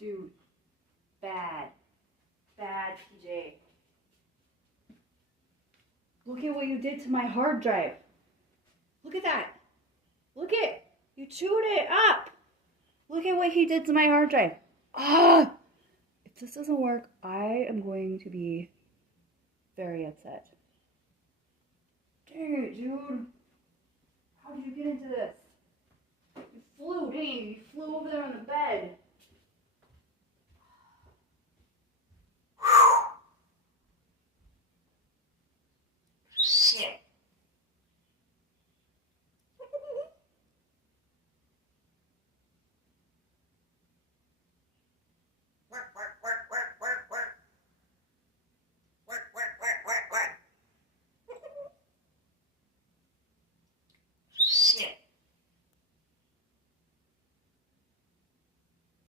Dude. Bad. Bad, PJ. Look at what you did to my hard drive. Look at that. Look at, you chewed it up. Look at what he did to my hard drive. Ah! If this doesn't work, I am going to be very upset. Dang it, dude. How did you get into this? You flew, didn't you? You flew over there on the bed.